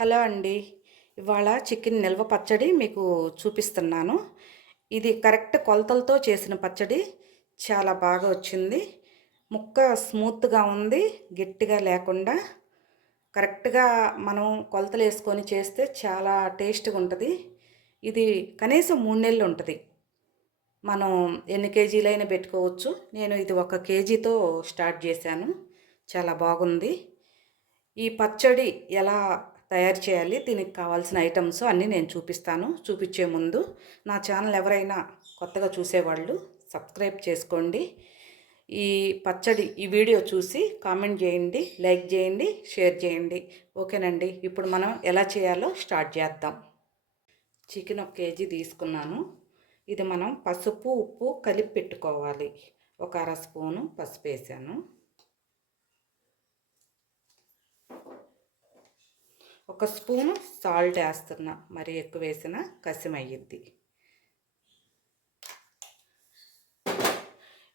Hello అండి. ఇవాళ chicken నిల్వ పచ్చడి మీకు చూపిస్తున్నాను. ఇది కరెక్ట్ కొలతలతో చేసిన పచ్చడి. చాలా బాగా వచ్చింది. ముక్క స్మూత్‌గా ఉంది. గట్టిగా లేకుండా కరెక్ట్‌గా మనం కొలతలేసుకొని చేస్తే చాలా టేస్ట్‌గా ఉంటది. ఇది కనీసం 3 నెలలు ఉంటది. మనం ఎన్ని కేజీలైనా పెట్టుకోవచ్చు. నేను ఇది 1 కేజీతో స్టార్ట్ చేశాను. చాలా బాగుంది. ఈ పచ్చడి ఎలా తయారు చేయాలి, దీనికి కావాల్సిన ఐటమ్స్ అన్నీ నేను చూపిస్తాను. చూపించే ముందు నా ఛానల్ ఎవరైనా కొత్తగా చూసేవాళ్ళు సబ్స్క్రైబ్ చేసుకోండి. ఈ పచ్చడి ఈ వీడియో చూసి కామెంట్ చేయండి, లైక్ చేయండి, షేర్ చేయండి. ఓకేనండి. ఇప్పుడు మనం ఎలా చేయాలో స్టార్ట్ చేద్దాం. చికెన్ 1 కేజీ తీసుకున్నాను. ఇది మనం పసుపు, ఉప్పు కలిపి పెట్టుకోవాలి. ఒక అర స్పూను పసుపు వేసాను. ఒక స్పూను సాల్ట్ వేస్తున్నా. మరి ఎక్కువ వేసినా కసిమయ్యిద్ది.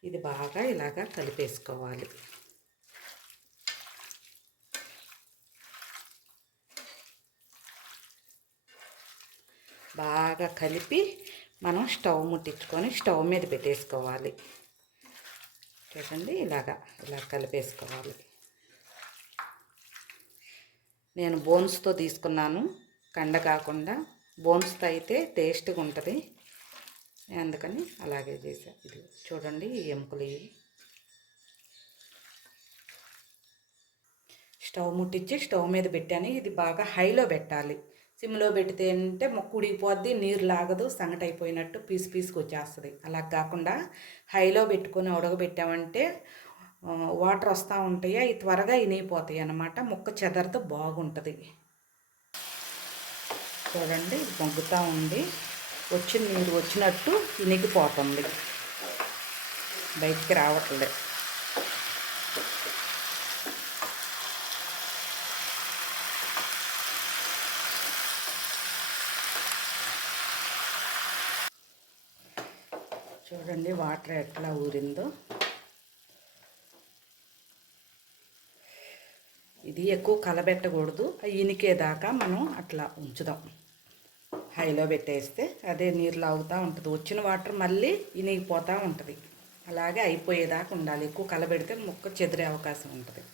ఇది బాగా ఇలాగా కలిపేసుకోవాలి. బాగా కలిపి మనం స్టవ్ ముట్టించుకొని స్టవ్ మీద పెట్టేసుకోవాలి. చూడండి ఇలా కలిపేసుకోవాలి. నేను బోన్స్తో తీసుకున్నాను, కండ కాకుండా. బోన్స్తో అయితే టేస్ట్గా ఉంటుంది, అందుకని అలాగే చేశాను. ఇది చూడండి, ఈ ఎముకలు ఇవి. స్టవ్ ముట్టించి స్టవ్ మీద పెట్టాను. ఇది బాగా హైలో పెట్టాలి. సిమ్లో పెడితే అంటే మొక్క ఉడికిపోద్ది, నీరు లాగదు, సంగటి అయిపోయినట్టు పీసు పీసుకు వచ్చేస్తుంది. అలా కాకుండా హైలో పెట్టుకొని ఉడకబెట్టామంటే వాటర్ వస్తూ ఉంటాయి, అవి త్వరగా ఇనిగిపోతాయి అన్నమాట. ముక్క చెదరతో బాగుంటుంది. చూడండి, మొగ్గుతూ ఉంది. వచ్చిన నీరు వచ్చినట్టు ఇనిగిపోతుంది, బయటికి రావట్లేదు. చూడండి వాటర్ ఎట్లా ఊరిందో. ఇది ఎక్కువ కలబెట్టకూడదు, ఇనికేదాకా మనం అట్లా ఉంచుదాం. హైలో పెట్టేస్తే అదే నీరు లాగుతూ ఉంటుంది. వచ్చిన వాటర్ మళ్ళీ ఇనిగిపోతూ ఉంటుంది. అలాగే అయిపోయేదాకా ఉండాలి. ఎక్కువ కలబెడితే ముక్క చెదిరే అవకాశం ఉంటుంది.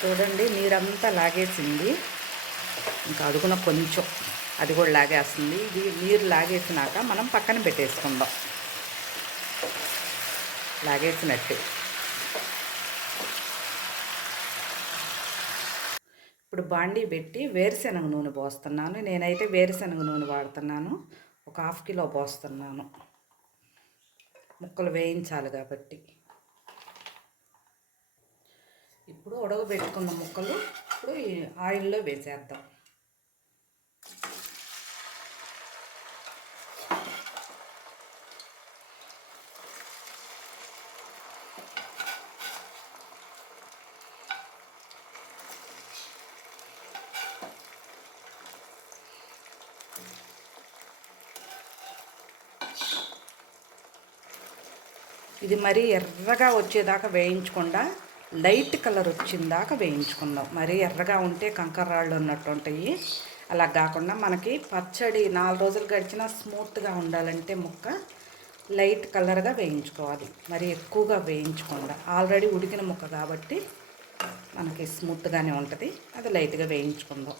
చూడండి, నీరంతా లాగేసింది. ఇంకా అడుగున కొంచెం అది కూడా లాగేస్తుంది. ఇది నీరు లాగేసినాక మనం పక్కన పెట్టేసుకుందాం, లాగేసినట్టు. ఇప్పుడు బాండీ పెట్టి వేరుశనగ నూనె పోస్తున్నాను. నేనైతే వేరుశనగ నూనె వాడుతున్నాను. ఒక 1/2 కిలో పోస్తున్నాను, ముక్కలు వేయించాలి కాబట్టి. ఇప్పుడు ఉడకబెట్టుకున్న ముక్కలు ఇప్పుడు ఈ ఆయిల్లో వేసేద్దాం. ఇది మరీ ఎర్రగా వచ్చేదాకా వేయించకుండా లైట్ కలర్ వచ్చిందాకా వేయించుకుందాం. మరీ ఎర్రగా ఉంటే కంకర్రాళ్ళు ఉన్నట్టు ఉంటాయి. అలా కాకుండా మనకి పచ్చడి 4 రోజులు గడిచినా స్మూత్గా ఉండాలంటే ముక్క లైట్ కలర్గా వేయించుకోవాలి. మరి ఎక్కువగా వేయించకుండా. ఆల్రెడీ ఉడికిన ముక్క కాబట్టి మనకి స్మూత్గానే ఉంటుంది. అది లైట్గా వేయించుకుందాం.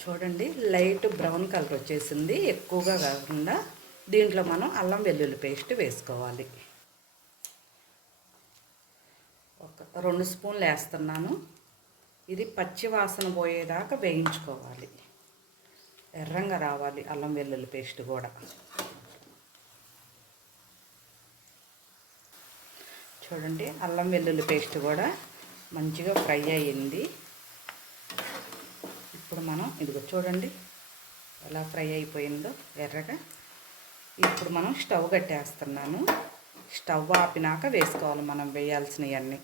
చూడండి, లైట్ బ్రౌన్ కలర్ వచ్చేసింది. ఎక్కువగా కాకుండా దీంట్లో మనం అల్లం వెల్లుల్లి పేస్ట్ వేసుకోవాలి. ఒక 2 స్పూన్లు వేస్తున్నాను. ఇది పచ్చి వాసన పోయేదాకా వేయించుకోవాలి. ఎర్రంగా రావాలి అల్లం వెల్లుల్లి పేస్ట్ కూడా. చూడండి, అల్లం వెల్లుల్లి పేస్ట్ కూడా మంచిగా ఫ్రై అయ్యింది. ఇప్పుడు మనం ఇదిగో చూడండి ఎలా ఫ్రై అయిపోయిందో ఎర్రగా. ఇప్పుడు మనం స్టవ్ కట్టేస్తున్నాను. స్టవ్ ఆపినాక వేసుకోవాలి మనం వేయాల్సినవన్నీ.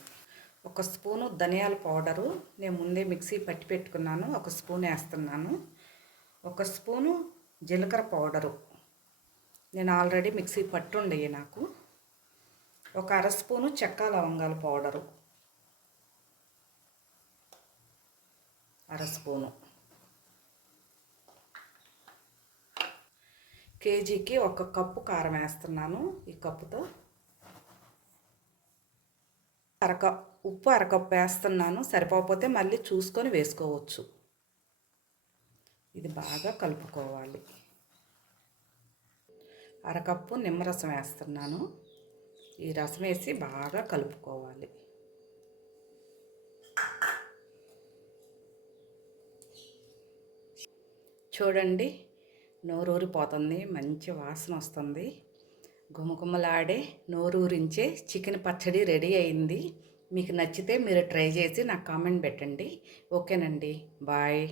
1 స్పూను ధనియాల పౌడరు నేను ముందే మిక్సీ పట్టి పెట్టుకున్నాను, 1 స్పూన్ వేస్తున్నాను. 1 స్పూను జీలకర్ర పౌడరు, నేను ఆల్రెడీ మిక్సీ పట్టుండయి నాకు. ఒక అర స్పూను చెక్క లవంగాల పౌడరు, అర స్పూను. కేజీకి 1 కప్పు కారం వేస్తున్నాను. ఈ కప్పుతో ఉప్పు అరకప్పు వేస్తున్నాను. సరిపోకపోతే మళ్ళీ చూసుకొని వేసుకోవచ్చు. ఇది బాగా కలుపుకోవాలి. అరకప్పు నిమ్మరసం వేస్తున్నాను. ఈ రసం వేసి బాగా కలుపుకోవాలి. చూడండి, నోరూరిపోతుంది, మంచి వాసన వస్తుంది. గుమగుమలాడే నోరూరించే చికెన్ పచ్చడి రెడీ అయింది. మీకు నచ్చితే మీరు ట్రై చేసి నాకు కామెంట్ పెట్టండి. ఓకేనండి, బాయ్.